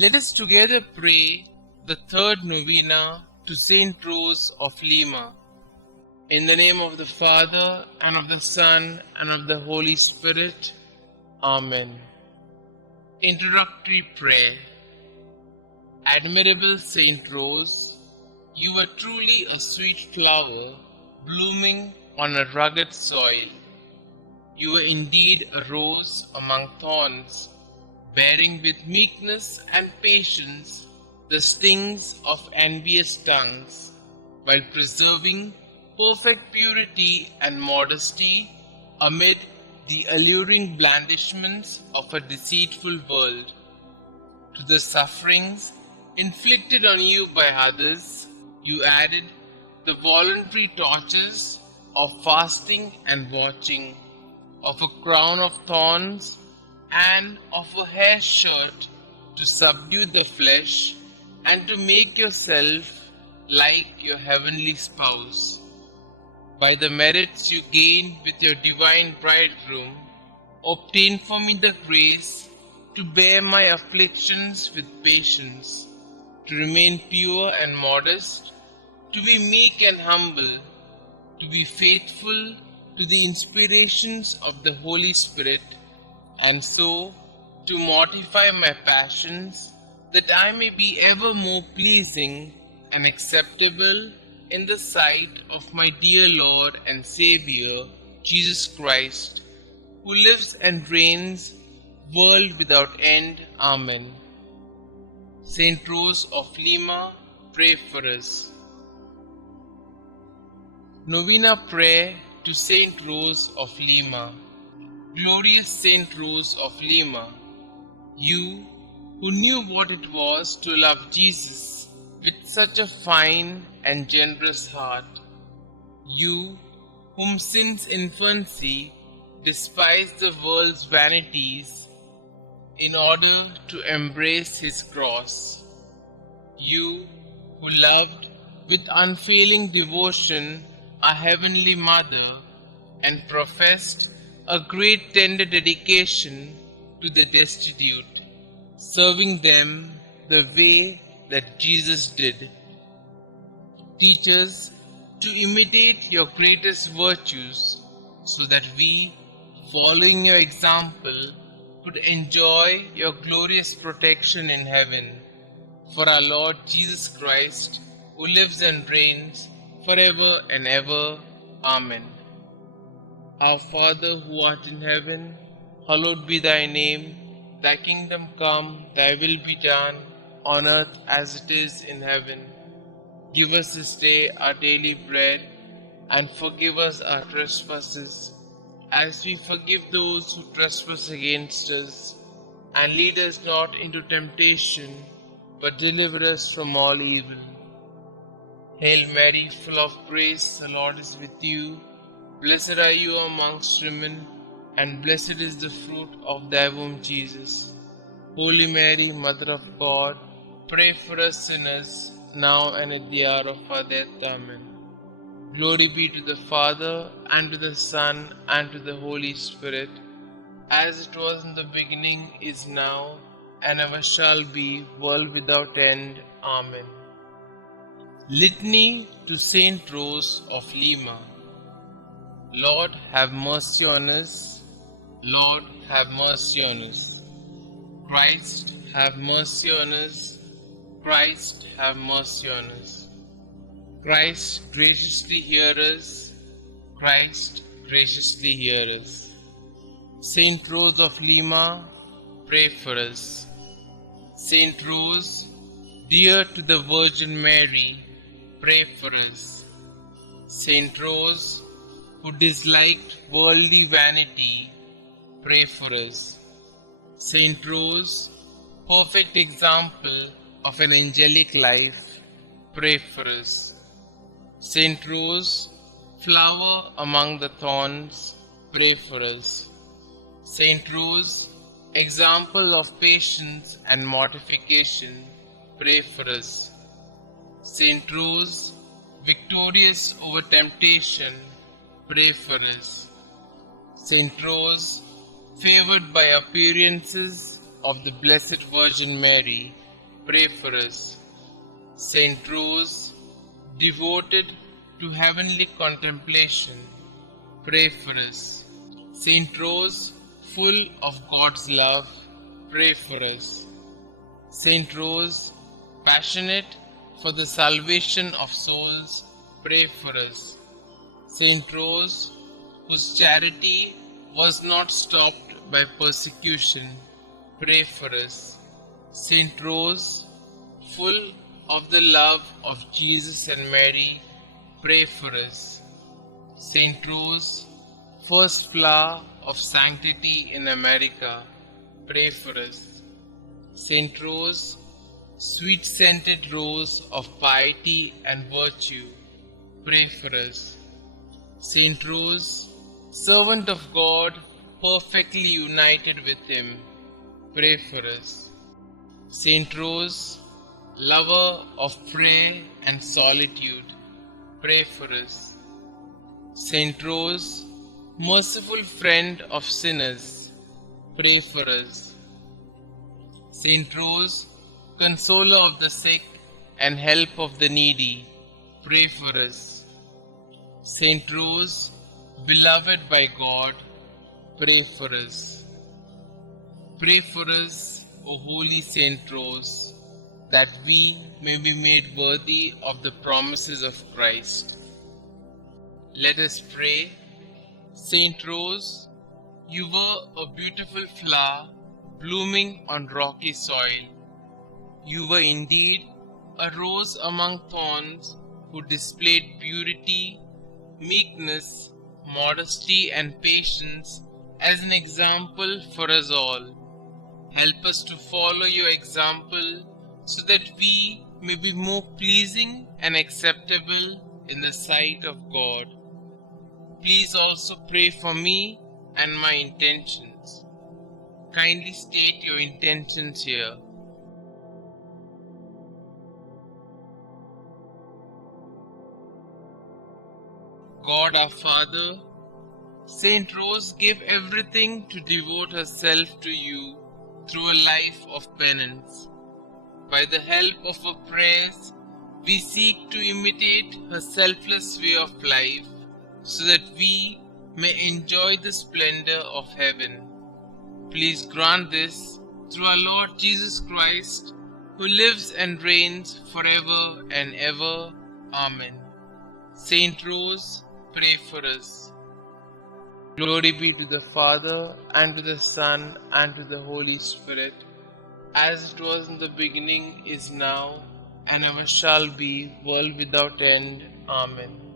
Let us together pray the third novena to St Rose of Lima. In the name of the Father, and of the Son, and of the Holy Spirit. Amen. Introductory Prayer. Admirable St Rose, you were truly a sweet flower blooming on a rugged soil. You were indeed a rose among thorns, bearing with meekness and patience the stings of envious tongues, while preserving perfect purity and modesty amid the alluring blandishments of a deceitful world. To the sufferings inflicted on you by others, you added the voluntary tortures of fasting and watching, of a crown of thorns and of a hair shirt to subdue the flesh and to make yourself like your heavenly spouse. By the merits you gained with your divine bridegroom, obtain for me the grace to bear my afflictions with patience, to remain pure and modest, to be meek and humble, to be faithful to the inspirations of the Holy Spirit, and so to mortify my passions, that I may be ever more pleasing and acceptable in the sight of my dear Lord and Xavier, Jesus Christ, who lives and reigns, world without end. Amen. St Rose of Lima, pray for us. Novena Prayer to St Rose of Lima. Glorious St Rose of Lima, you who knew what it was to love Jesus with such a fine and generous heart, you whom since infancy despised the world's vanities in order to embrace his cross, you who loved with unfailing devotion our Heavenly Mother and professed a great tender dedication to the destitute, serving them the way that Jesus did. Teach us to imitate your greatest virtues, so that we, following your example, could enjoy your glorious protection in heaven. For our Lord Jesus Christ, who lives and reigns forever and ever. Amen. Our Father who art in heaven, hallowed be thy name. Thy kingdom come, thy will be done, on earth as it is in heaven. Give us this day our daily bread, and forgive us our trespasses, as we forgive those who trespass against us. And lead us not into temptation, but deliver us from all evil. Hail Mary, full of grace, the Lord is with you. Blessed are you amongst women, and blessed is the fruit of thy womb, Jesus. Holy Mary, Mother of God, pray for us sinners, now and at the hour of our death. Amen. Glory be to the Father, and to the Son, and to the Holy Spirit, as it was in the beginning, is now, and ever shall be, world without end. Amen. Litany to St Rose of Lima. Lord, have mercy on us. Lord, have mercy on us. Christ, have mercy on us. Christ, have mercy on us. Christ, graciously hear us. Christ, graciously hear us. St Rose of Lima, pray for us. St Rose, dear to the Virgin Mary, pray for us. St Rose, who disliked worldly vanity, pray for us. St Rose, perfect example of an angelic life, pray for us. St Rose, flower among the thorns, pray for us. St Rose, example of patience and mortification, pray for us. St Rose, victorious over temptation, pray for us. St Rose, favored by appearances of the Blessed Virgin Mary, pray for us. St Rose, devoted to heavenly contemplation, pray for us. St Rose, full of God's love, pray for us. St Rose, passionate for the salvation of souls, pray for us. St Rose, whose charity was not stopped by persecution, pray for us. St Rose, full of the love of Jesus and Mary, pray for us. St Rose, first flower of sanctity in America, pray for us. St Rose, sweet-scented rose of piety and virtue, pray for us. St Rose, servant of God, perfectly united with Him, pray for us. St Rose, lover of prayer and solitude, pray for us. St Rose, merciful friend of sinners, pray for us. St Rose, consoler of the sick and help of the needy, pray for us. St Rose, beloved by God, pray for us. Pray for us, O Holy St Rose, that we may be made worthy of the promises of Christ. Let us pray. St Rose, you were a beautiful flower blooming on rocky soil. You were indeed a rose among thorns who displayed purity, meekness, modesty, and patience as an example for us all. Help us to follow your example so that we may be more pleasing and acceptable in the sight of God. Please also pray for me and my intentions. Kindly state your intentions here. God our Father, St Rose gave everything to devote herself to you through a life of penance. By the help of her prayers, we seek to imitate her selfless way of life so that we may enjoy the splendor of heaven. Please grant this through our Lord Jesus Christ, who lives and reigns forever and ever. Amen. Saint Rose, pray for us. Glory be to the Father, and to the Son, and to the Holy Spirit, as it was in the beginning, is now, and ever shall be, world without end. Amen.